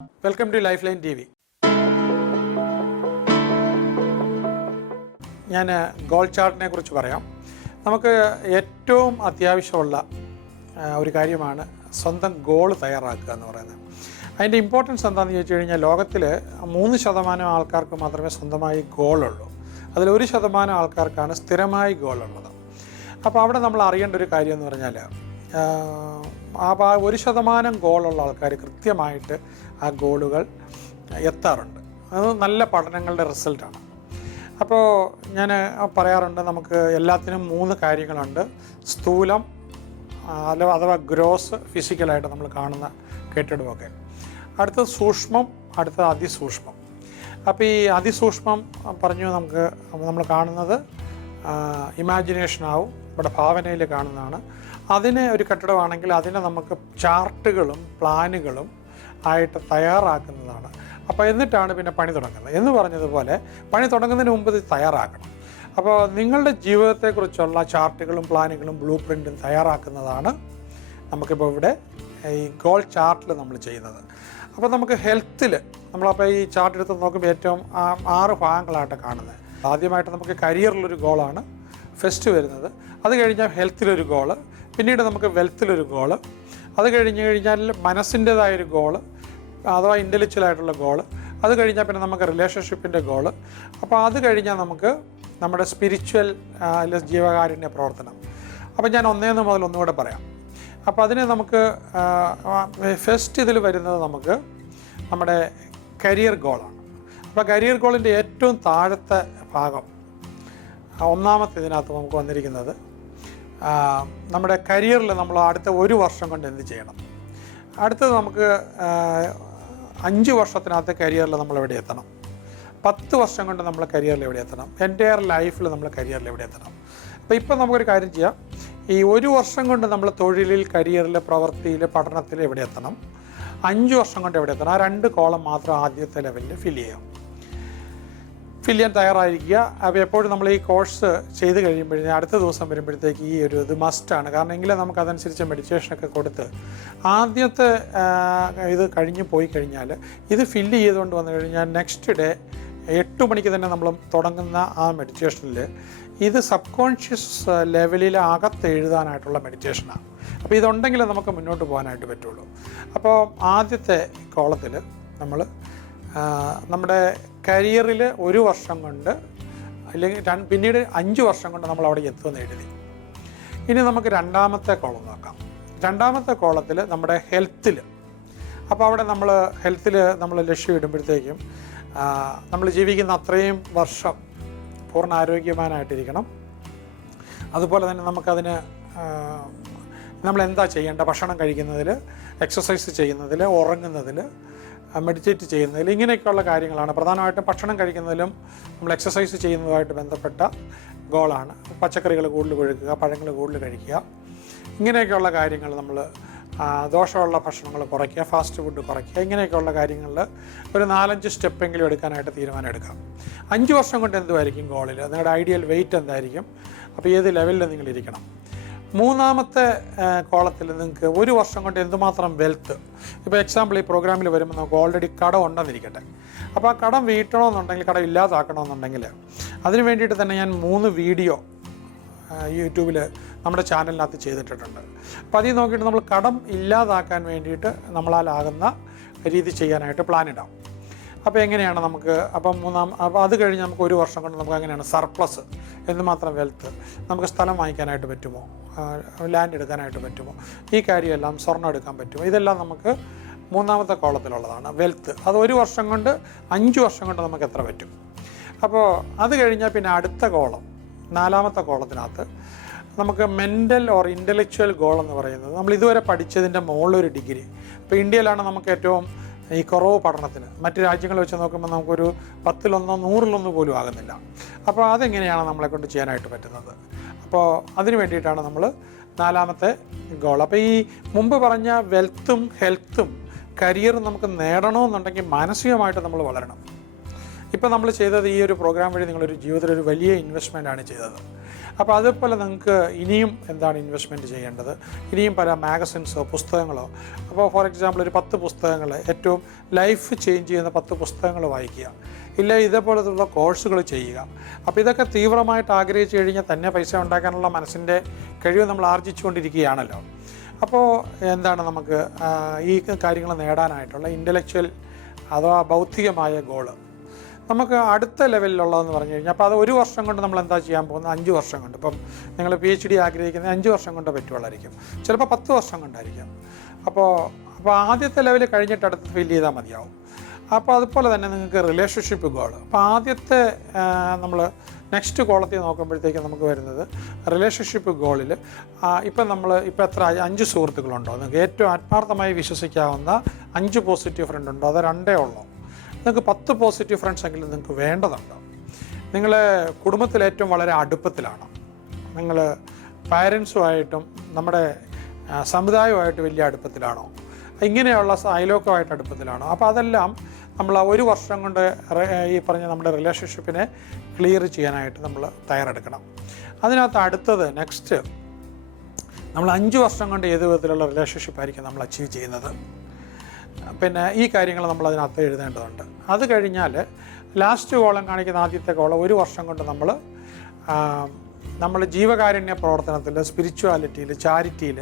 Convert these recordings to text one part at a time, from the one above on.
Welcome to life line TV. ഞാൻ goal ചാർട്ടിനെ കുറിച്ച് പറയാം. നമുക്ക് ഏറ്റവും അത്യാവശ്യമുള്ള ഒരു കാര്യമാണ് സ്വന്തം ഗോൾ തയ്യാറാക്കുക എന്ന് പറയുന്നത്. അതിൻ്റെ ഇമ്പോർട്ടൻസ് എന്താണെന്ന് ചോദിച്ചു കഴിഞ്ഞാൽ ലോകത്തിൽ 3% ആൾക്കാർക്ക് മാത്രമേ സ്വന്തമായി ഗോളുള്ളൂ. അതിൽ 1% ആൾക്കാർക്കാണ് സ്ഥിരമായി ഗോളുള്ളത്. അപ്പോൾ അവിടെ നമ്മൾ അറിയേണ്ട ഒരു കാര്യം എന്ന് പറഞ്ഞാൽ ആ 1% ഗോളുള്ള ആൾക്കാർ കൃത്യമായിട്ട് ആ ഗോളുകൾ എത്താറുണ്ട്. അത് നല്ല പഠനങ്ങളുടെ റിസൾട്ടാണ്. അപ്പോൾ ഞാൻ പറയാറുണ്ട്, നമുക്ക് എല്ലാത്തിനും 3 കാര്യങ്ങളുണ്ട്. സ്ഥൂലം, അഥവാ ഗ്രോസ്, ഫിസിക്കലായിട്ട് നമ്മൾ കാണുന്ന കെട്ടിടമൊക്കെ. അടുത്തത് സൂക്ഷ്മം, അടുത്തത് അതിസൂക്ഷ്മം. അപ്പോൾ ഈ അതിസൂക്ഷ്മം നമ്മൾ കാണുന്നത് ഇമാജിനേഷനാവും, ഇവിടെ ഭാവനയിൽ കാണുന്നതാണ്. അതിന് ഒരു കെട്ടിടമാണെങ്കിൽ അതിനെ നമുക്ക് ചാർട്ടുകളും പ്ലാനുകളും ആയിട്ട് തയ്യാറാക്കുന്നതാണ്. അപ്പോൾ എന്നിട്ടാണ് പിന്നെ പണി തുടങ്ങുന്നത്. എന്ന് പറഞ്ഞതുപോലെ പണി തുടങ്ങുന്നതിന് മുമ്പ് ഇത് തയ്യാറാക്കണം. അപ്പോൾ നിങ്ങളുടെ ജീവിതത്തെക്കുറിച്ചുള്ള ചാർട്ടുകളും പ്ലാനുകളും ബ്ലൂ പ്രിൻറ്റും തയ്യാറാക്കുന്നതാണ് നമുക്കിപ്പോൾ ഇവിടെ ഈ ഗോൾ ചാർട്ടിൽ നമ്മൾ ചെയ്യുന്നത്. അപ്പോൾ നമുക്ക് ഹെൽത്തിൽ നമ്മളപ്പോൾ ഈ ചാർട്ട് എടുത്ത് നോക്കുമ്പോൾ ഏറ്റവും 6 ഭാഗങ്ങളായിട്ട് കാണുന്നത്. ആദ്യമായിട്ട് നമുക്ക് കരിയറിലൊരു ഗോളാണ് ഫസ്റ്റ് വരുന്നത്. അത് കഴിഞ്ഞാൽ ഹെൽത്തിലൊരു ഗോള്, പിന്നീട് നമുക്ക് വെൽത്തിലൊരു ഗോള്, അത് കഴിഞ്ഞ് കഴിഞ്ഞാൽ മനസ്സിൻ്റേതായൊരു ഗോള് അഥവാ ഇൻ്റലക്ച്വലായിട്ടുള്ള ഗോള്, അത് കഴിഞ്ഞാൽ പിന്നെ നമുക്ക് റിലേഷൻഷിപ്പിൻ്റെ ഗോള്. അപ്പോൾ അത് കഴിഞ്ഞാൽ നമുക്ക് നമ്മുടെ സ്പിരിച്വൽ ജീവകാരുണ്യ പ്രവർത്തനം. അപ്പോൾ ഞാൻ 1 മുതൽ ഒന്നുകൂടെ പറയാം. അപ്പോൾ അതിന് നമുക്ക് ഫസ്റ്റ് ഇതിൽ വരുന്നത് നമുക്ക് നമ്മുടെ കരിയർ ഗോളാണ്. അപ്പോൾ കരിയർ ഗോളിൻ്റെ ഏറ്റവും താഴത്തെ ഭാഗം, 1ാമത്തെ ഇതിനകത്ത് നമുക്ക് വന്നിരിക്കുന്നത് നമ്മുടെ കരിയറിൽ നമ്മൾ അടുത്ത 1 വർഷം കൊണ്ട് എന്ത് ചെയ്യണം. അടുത്തത് നമുക്ക് 5 വർഷത്തിനകത്ത് കരിയറിൽ നമ്മൾ എവിടെ എത്തണം, 10 വർഷം കൊണ്ട് നമ്മൾ കരിയറിൽ എവിടെ എത്തണം, എൻ്റയർ ലൈഫിൽ നമ്മൾ കരിയറിൽ എവിടെ എത്തണം. അപ്പോൾ ഇപ്പം നമുക്കൊരു കാര്യം ചെയ്യാം. ഈ 1 വർഷം കൊണ്ട് നമ്മൾ തൊഴിലിൽ, കരിയറിൽ, പ്രവൃത്തിയിൽ, പഠനത്തിൽ എവിടെ എത്തണം, 5 വർഷം കൊണ്ട് എവിടെ എത്തണം, ആ 2 കോളം മാത്രം ആദ്യത്തെ ലെവലിൽ ഫില്ല് ചെയ്യാൻ തയ്യാറായിരിക്കുക. അപ്പോൾ എപ്പോഴും നമ്മൾ ഈ കോഴ്സ് ചെയ്ത് കഴിയുമ്പോഴേ അടുത്ത ദിവസം വരുമ്പോഴത്തേക്ക് ഈ ഒരു ഇത് മസ്റ്റാണ്. കാരണം എങ്കിലും നമുക്ക് അതനുസരിച്ച് മെഡിറ്റേഷനൊക്കെ കൊടുത്ത് ആദ്യത്തെ ഇത് കഴിഞ്ഞ് പോയി കഴിഞ്ഞാൽ ഇത് ഫില്ല് ചെയ്തുകൊണ്ട് വന്നു കഴിഞ്ഞാൽ നെക്സ്റ്റ് ഡേ 8 മണിക്ക് തന്നെ നമ്മൾ തുടങ്ങുന്ന ആ മെഡിറ്റേഷനിൽ ഇത് സബ് കോൺഷ്യസ് ലെവലിൽ അകത്ത് എഴുതാനായിട്ടുള്ള മെഡിറ്റേഷനാണ്. അപ്പോൾ ഇതുണ്ടെങ്കിൽ നമുക്ക് മുന്നോട്ട് പോകാനായിട്ട് പറ്റുള്ളൂ. അപ്പോൾ ആദ്യത്തെ കോളത്തിൽ നമ്മൾ നമ്മുടെ കരിയറിൽ 1 വർഷം കൊണ്ട് അല്ലെങ്കിൽ പിന്നീട് 5 വർഷം കൊണ്ട് നമ്മൾ അവിടെ എത്തുമെന്ന് എഴുതി. ഇനി നമുക്ക് 2ാമത്തെ കോളം നോക്കാം. 2ാമത്തെ കോളത്തിൽ നമ്മുടെ ഹെൽത്തിൽ. അപ്പോൾ അവിടെ നമ്മൾ ഹെൽത്തിൽ നമ്മൾ ലക്ഷ്യം ഇടുമ്പോഴത്തേക്കും നമ്മൾ ജീവിക്കുന്ന അത്രയും വർഷം പൂർണ്ണ ആരോഗ്യവാനായിട്ടിരിക്കണം. അതുപോലെ തന്നെ നമുക്കതിന് നമ്മളെന്താ ചെയ്യേണ്ട, ഭക്ഷണം കഴിക്കുന്നതിൽ, എക്സസൈസ് ചെയ്യുന്നതിൽ, ഉറങ്ങുന്നതിൽ, മെഡിറ്റേറ്റ് ചെയ്യുന്നതിൽ, ഇങ്ങനെയൊക്കെയുള്ള കാര്യങ്ങളാണ്. പ്രധാനമായിട്ടും ഭക്ഷണം കഴിക്കുന്നതിലും നമ്മൾ എക്സസൈസ് ചെയ്യുന്നതുമായിട്ട് ബന്ധപ്പെട്ട ഗോളാണ്. പച്ചക്കറികൾ കൂടുതൽ കഴിക്കുക, പഴങ്ങൾ കൂടുതൽ കഴിക്കുക, ഇങ്ങനെയൊക്കെയുള്ള കാര്യങ്ങൾ നമ്മൾ ദോഷമുള്ള ഭക്ഷണങ്ങൾ കുറയ്ക്കുക, ഫാസ്റ്റ് ഫുഡ് കുറയ്ക്കുക, ഇങ്ങനെയൊക്കെയുള്ള കാര്യങ്ങളിൽ ഒരു 4-5 സ്റ്റെപ്പെങ്കിലും എടുക്കാനായിട്ട് തീരുമാനം എടുക്കാം. 5 വർഷം കൊണ്ട് എന്തുമായിരിക്കും ഗോളിൽ, നിങ്ങളുടെ ഐഡിയൽ വെയിറ്റ് എന്തായിരിക്കും, അപ്പോൾ ഏത് ലെവലിൽ നിങ്ങളിരിക്കണം. 3ാമത്തെ കോളത്തിൽ നിങ്ങൾക്ക് 1 വർഷം കൊണ്ട് എന്തുമാത്രം വെൽത്ത്. ഇപ്പോൾ എക്സാമ്പിൾ ഈ പ്രോഗ്രാമിൽ വരുമ്പോൾ നമുക്ക് ഓൾറെഡി കടം ഉണ്ടെന്നിരിക്കട്ടെ. അപ്പോൾ ആ കടം വീട്ടണമെന്നുണ്ടെങ്കിൽ, കടം ഇല്ലാതാക്കണമെന്നുണ്ടെങ്കിൽ അതിന് വേണ്ടിയിട്ട് തന്നെ ഞാൻ 3 വീഡിയോ യൂട്യൂബിൽ നമ്മുടെ ചാനലിനകത്ത് ചെയ്തിട്ടുണ്ട്. അപ്പോൾ അതിൽ നോക്കിയിട്ട് നമ്മൾ കടം ഇല്ലാതാക്കാൻ വേണ്ടിയിട്ട് നമ്മളാലാകുന്ന രീതി ചെയ്യാനായിട്ട് പ്ലാനിടാം. അപ്പോൾ എങ്ങനെയാണ് നമുക്ക് അപ്പോൾ അത് കഴിഞ്ഞ് നമുക്ക് 1 വർഷം കൊണ്ട് നമുക്ക് എങ്ങനെയാണ് സർപ്ലസ്, എന്തുമാത്രം വെൽത്ത്, നമുക്ക് സ്ഥലം വാങ്ങിക്കാനായിട്ട് പറ്റുമോ, ലാൻഡ് എടുക്കാനായിട്ട് പറ്റുമോ, ഈ കാര്യമെല്ലാം, സ്വർണ്ണം എടുക്കാൻ പറ്റുമോ, ഇതെല്ലാം നമുക്ക് 3ാമത്തെ കോളത്തിലുള്ളതാണ് വെൽത്ത്. അത് 1 വർഷം കൊണ്ട് 5 വർഷം കൊണ്ട് നമുക്ക് എത്ര പറ്റും. അപ്പോൾ അത് കഴിഞ്ഞാൽ പിന്നെ അടുത്ത കോളം, 4ാമത്തെ കോളത്തിനകത്ത് നമുക്ക് മെൻ്റൽ ഓർ ഇൻ്റലക്ച്വൽ ഗോൾ എന്ന് പറയുന്നത് നമ്മൾ ഇതുവരെ പഠിച്ചതിൻ്റെ മുകളിലൊരു ഡിഗ്രി. ഇപ്പോൾ ഇന്ത്യയിലാണ് നമുക്ക് ഏറ്റവും ഈ കുറവ് പഠനത്തിന്. മറ്റ് രാജ്യങ്ങൾ വെച്ച് നോക്കുമ്പോൾ നമുക്കൊരു 10-1, 100-1 പോലും ആകുന്നില്ല. അപ്പോൾ അതെങ്ങനെയാണ് നമ്മളെ കൊണ്ട് ചെയ്യാനായിട്ട് പറ്റുന്നത്. അപ്പോൾ അതിന് വേണ്ടിയിട്ടാണ് നമ്മൾ 4ാമത്തെ ഗോൾ. അപ്പോൾ ഈ മുമ്പ് പറഞ്ഞ വെൽത്തും ഹെൽത്തും കരിയറും നമുക്ക് നേടണമെന്നുണ്ടെങ്കിൽ മാനസികമായിട്ട് നമ്മൾ വളരണം. ഇപ്പോൾ നമ്മൾ ചെയ്തത് ഈ ഒരു പ്രോഗ്രാം വഴി നിങ്ങളൊരു ജീവിതത്തിൽ ഒരു വലിയ ഇൻവെസ്റ്റ്മെൻറ്റാണ് ചെയ്തത്. അപ്പോൾ അതേപോലെ നിങ്ങൾക്ക് ഇനിയും എന്താണ് ഇൻവെസ്റ്റ്മെൻറ്റ് ചെയ്യേണ്ടത്, ഇനിയും പല മാഗസിൻസോ പുസ്തകങ്ങളോ. അപ്പോൾ ഫോർ എക്സാമ്പിൾ ഒരു 10 പുസ്തകങ്ങൾ, ഏറ്റവും ലൈഫ് ചേഞ്ച് ചെയ്യുന്ന 10 പുസ്തകങ്ങൾ വായിക്കുക, ഇല്ല ഇതേപോലത്തുള്ള കോഴ്സുകൾ ചെയ്യുക. അപ്പോൾ ഇതൊക്കെ തീവ്രമായിട്ട് ആഗ്രഹിച്ചു കഴിഞ്ഞാൽ തന്നെ പൈസ ഉണ്ടാക്കാനുള്ള മനസ്സിൻ്റെ കഴിവ് നമ്മൾ ആർജിച്ചുകൊണ്ടിരിക്കുകയാണല്ലോ. അപ്പോൾ എന്താണ് നമുക്ക് ഈ കാര്യങ്ങൾ നേടാനായിട്ടുള്ള ഇൻ്റലക്ച്വൽ അഥവാ ബൗദ്ധികമായ ഗോള് നമുക്ക് അടുത്ത ലെവലിലുള്ളതെന്ന് പറഞ്ഞു കഴിഞ്ഞാൽ, അപ്പോൾ അത് 1 വർഷം കൊണ്ട് നമ്മൾ എന്താ ചെയ്യാൻ പോകുന്നത്, 5 വർഷം കൊണ്ട്. ഇപ്പം നിങ്ങൾ PhD ആഗ്രഹിക്കുന്നത് 5 വർഷം കൊണ്ട് പറ്റുള്ളായിരിക്കും, ചിലപ്പോൾ 10 വർഷം കൊണ്ടായിരിക്കും. അപ്പോൾ ആദ്യത്തെ ലെവൽ കഴിഞ്ഞിട്ട് അടുത്ത് ഫിൽ ചെയ്താൽ മതിയാവും. അപ്പോൾ അതുപോലെ തന്നെ നിങ്ങൾക്ക് റിലേഷൻഷിപ്പ് ഗോൾ. അപ്പോൾ ആദ്യത്തെ നമ്മൾ നെക്സ്റ്റ് കോളത്തിൽ നോക്കുമ്പോഴത്തേക്ക് നമുക്ക് വരുന്നത് റിലേഷൻഷിപ്പ് ഗോളിൽ ഇപ്പോൾ എത്ര 5 സുഹൃത്തുക്കളുണ്ടോ, നിങ്ങൾക്ക് ഏറ്റവും ആത്മാർത്ഥമായി വിശ്വസിക്കാവുന്ന 5 പോസിറ്റീവ് ഫ്രണ്ട് ഉണ്ടോ, അത് 2 ഉള്ളൂ. നിങ്ങൾക്ക് 10 പോസിറ്റീവ് ഫ്രണ്ട്സ് എങ്കിലും നിങ്ങൾക്ക് വേണ്ടതുണ്ടോ? നിങ്ങൾ കുടുംബത്തിൽ ഏറ്റവും വളരെ അടുപ്പത്തിലാണ്, നിങ്ങൾ പാരൻസുമായിട്ടും നമ്മുടെ സമുദായവുമായിട്ട് വലിയ അടുപ്പത്തിലാണോ, ഇങ്ങനെയുള്ള അയലോക്കമായിട്ട് അടുപ്പത്തിലാണോ? അപ്പോൾ അതെല്ലാം നമ്മൾ 1 വർഷം കൊണ്ട് ഈ പറഞ്ഞ നമ്മുടെ റിലേഷൻഷിപ്പിനെ ക്ലിയർ ചെയ്യാനായിട്ട് നമ്മൾ തയ്യാറെടുക്കണം. അതിനകത്ത് അടുത്തത് നെക്സ്റ്റ് നമ്മൾ 5 വർഷം കൊണ്ട് ഏത് വിധത്തിലുള്ള റിലേഷൻഷിപ്പായിരിക്കും നമ്മൾ അച്ചീവ് ചെയ്യുന്നത്, പിന്നെ ഈ കാര്യങ്ങൾ നമ്മൾ അതിനകത്ത് എഴുതേണ്ടതുണ്ട്. അത് കഴിഞ്ഞാൽ ലാസ്റ്റ് കോളം കാണിക്കുന്ന ആദ്യത്തെ കോളം 1 വർഷം കൊണ്ട് നമ്മൾ ജീവകാരുണ്യ പ്രവർത്തനത്തിൽ, സ്പിരിച്വാലിറ്റിയിൽ, ചാരിറ്റിയിൽ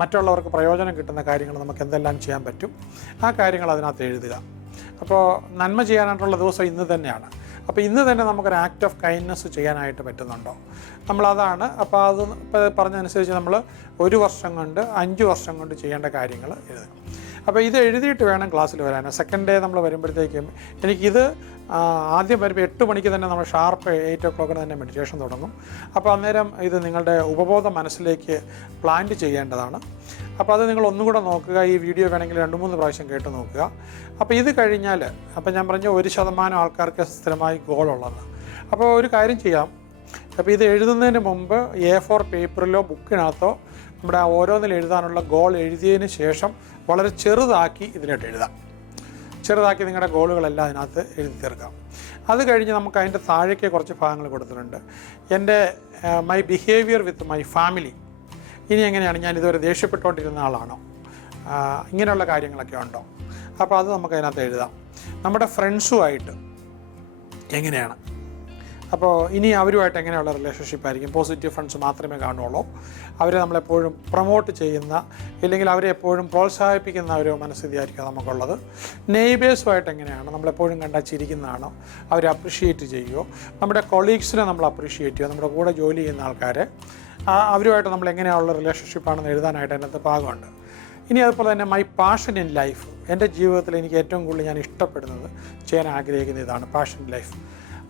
മറ്റുള്ളവർക്ക് പ്രയോജനം കിട്ടുന്ന കാര്യങ്ങൾ നമുക്ക് എന്തെല്ലാം ചെയ്യാൻ പറ്റും, ആ കാര്യങ്ങൾ അതിനകത്ത് എഴുതുക. അപ്പോൾ നന്മ ചെയ്യാനായിട്ടുള്ള ദിവസം ഇന്ന് തന്നെയാണ്. അപ്പോൾ ഇന്ന് തന്നെ നമുക്കൊരു ആക്ട് ഓഫ് കൈൻഡ്നെസ് ചെയ്യാനായിട്ട് പറ്റുന്നുണ്ടോ, നമ്മളതാണ്. അപ്പോൾ അത് ഇപ്പോൾ പറഞ്ഞതനുസരിച്ച് നമ്മൾ 1 വർഷം കൊണ്ട് 5 വർഷം കൊണ്ട് ചെയ്യേണ്ട കാര്യങ്ങൾ എഴുതണം. അപ്പോൾ ഇത് എഴുതിയിട്ട് വേണം ക്ലാസ്സിൽ വരാൻ. സെക്കൻഡ് ഡേ നമ്മൾ വരുമ്പോഴത്തേക്കും എനിക്കിത് ആദ്യം വരുമ്പോൾ 8 മണിക്ക് തന്നെ നമ്മൾ ഷാർപ്പ് 8 o'clock തന്നെ മെഡിറ്റേഷൻ തുടങ്ങും. അപ്പോൾ അന്നേരം ഇത് നിങ്ങളുടെ ഉപബോധ മനസ്സിലേക്ക് പ്ലാന്റ് ചെയ്യേണ്ടതാണ്. അപ്പോൾ അത് നിങ്ങൾ ഒന്നും കൂടെ നോക്കുക, ഈ വീഡിയോ വേണമെങ്കിൽ 2-3 പ്രാവശ്യം കേട്ട് നോക്കുക. അപ്പോൾ ഇത് കഴിഞ്ഞാൽ, അപ്പോൾ ഞാൻ പറഞ്ഞ 1% ആൾക്കാർക്ക് സ്ഥിരമായി ഗോളുള്ളതാണ്. അപ്പോൾ ഒരു കാര്യം ചെയ്യാം, അപ്പോൾ ഇത് എഴുതുന്നതിന് മുമ്പ് A4 പേപ്പറിലോ ബുക്കിനകത്തോ നമ്മുടെ ഓരോന്നിൽ എഴുതാനുള്ള ഗോൾ എഴുതിയതിന് ശേഷം വളരെ ചെറുതാക്കി ഇതിലോട്ട് എഴുതാം. ചെറുതാക്കി നിങ്ങളുടെ ഗോളുകളെല്ലാം അതിനകത്ത് എഴുതി തീർക്കാം. അത് കഴിഞ്ഞ് നമുക്ക് അതിൻ്റെ താഴേക്ക് കുറച്ച് ഭാഗങ്ങൾ കൊടുത്തിട്ടുണ്ട്. എൻ്റെ my behaviour with my family, ഇനി എങ്ങനെയാണ്, ഞാൻ ഇതുവരെ ദേഷ്യപ്പെട്ടുകൊണ്ടിരുന്ന ആളാണോ, ഇങ്ങനെയുള്ള കാര്യങ്ങളൊക്കെ ഉണ്ടോ, അപ്പോൾ അത് നമുക്ക് അതിനകത്ത് എഴുതാം. നമ്മുടെ ഫ്രണ്ട്സുമായിട്ട് എങ്ങനെയാണ്, അപ്പോൾ ഇനി അവരുമായിട്ട് എങ്ങനെയുള്ള റിലേഷൻഷിപ്പായിരിക്കും, പോസിറ്റീവ് ഫ്രണ്ട്സ് മാത്രമേ കാണുള്ളൂ, അവരെ നമ്മളെപ്പോഴും പ്രൊമോട്ട് ചെയ്യുന്ന ഇല്ലെങ്കിൽ അവരെ എപ്പോഴും പ്രോത്സാഹിപ്പിക്കുന്ന ഒരു മനസ്ഥിതിയായിരിക്കും നമുക്കുള്ളത്. നെയ്ബേഴ്സുമായിട്ട് എങ്ങനെയാണ്, നമ്മളെപ്പോഴും കണ്ടാൽ ചിരിക്കുന്നതാണോ, അവരെ അപ്രിഷ്യേറ്റ് ചെയ്യുമോ, നമ്മുടെ കൊളീഗ്സിനെ നമ്മൾ അപ്രിഷ്യേറ്റ് ചെയ്യുമോ, നമ്മുടെ കൂടെ ജോലി ചെയ്യുന്ന ആൾക്കാരെ അവരുമായിട്ട് നമ്മൾ എങ്ങനെയുള്ള റിലേഷൻഷിപ്പാണെന്ന് എഴുതാനായിട്ട് അതിനകത്ത് ഭാഗമുണ്ട്. ഇനി അതുപോലെ തന്നെ മൈ പാഷൻ ഇൻ ലൈഫ്, എൻ്റെ ജീവിതത്തിൽ എനിക്ക് ഏറ്റവും കൂടുതൽ ഞാൻ ഇഷ്ടപ്പെടുന്നത്, ചെയ്യാൻ ആഗ്രഹിക്കുന്ന ഇതാണ് passion in life.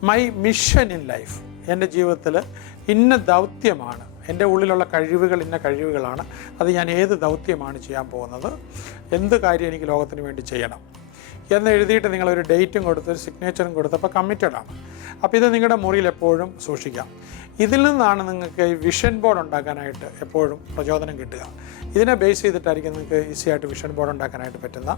My mission in life, എൻ്റെ ജീവിതത്തിൽ ഇന്ന ദൗത്യമാണ്, എൻ്റെ ഉള്ളിലുള്ള കഴിവുകൾ ഇന്ന കഴിവുകളാണ്, അത് ഞാൻ ഏത് ദൗത്യമാണ് ചെയ്യാൻ പോകുന്നത്, എന്ത് കാര്യം എനിക്ക് ലോകത്തിന് വേണ്ടി ചെയ്യണം എന്ന് എഴുതിയിട്ട് നിങ്ങളൊരു ഡേറ്റും കൊടുത്ത് ഒരു സിഗ്നേച്ചറും കൊടുത്തപ്പോൾ കമ്മിറ്റഡാണ്. അപ്പോൾ ഇത് നിങ്ങളുടെ മുറിയിൽ എപ്പോഴും സൂക്ഷിക്കാം. ഇതിൽ നിന്നാണ് നിങ്ങൾക്ക് ഈ വിഷൻ ബോർഡ് ഉണ്ടാക്കാനായിട്ട് എപ്പോഴും പ്രചോദനം കിട്ടുക. ഇതിനെ ബേസ് ചെയ്തിട്ടായിരിക്കും നിങ്ങൾക്ക് ഈസി ആയിട്ട് വിഷൻ ബോർഡ് ഉണ്ടാക്കാനായിട്ട് പറ്റുന്ന.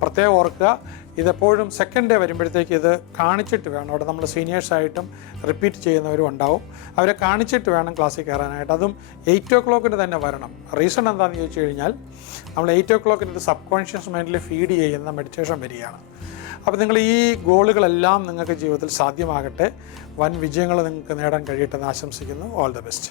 പ്രത്യേകം ഓർക്കുക, ഇതെപ്പോഴും സെക്കൻഡ് ഡേ വരുമ്പോഴത്തേക്ക് ഇത് കാണിച്ചിട്ട് വേണം, അവിടെ നമ്മൾ സീനിയേഴ്സായിട്ടും റിപ്പീറ്റ് ചെയ്യുന്നവരും ഉണ്ടാവും, അവരെ കാണിച്ചിട്ട് വേണം ക്ലാസ്സിൽ കയറാനായിട്ട്. അതും 8 o'clock തന്നെ വരണം. റീസൺ എന്താണെന്ന് ചോദിച്ചു കഴിഞ്ഞാൽ, നമ്മൾ 8 o'clock ഇത് സബ് കോൺഷ്യസ് മൈൻഡിൽ ഫീഡ് ചെയ്യുന്ന മെഡിറ്റേഷൻ വരികയാണ്. അപ്പോൾ നിങ്ങൾ ഈ ഗോളുകളെല്ലാം നിങ്ങൾക്ക് ജീവിതത്തിൽ സാധ്യമാകട്ടെ, വൻ വിജയങ്ങൾ നിങ്ങൾക്ക് നേടാൻ കഴിയട്ടെ എന്ന് ആശംസിക്കുന്നു. All the best.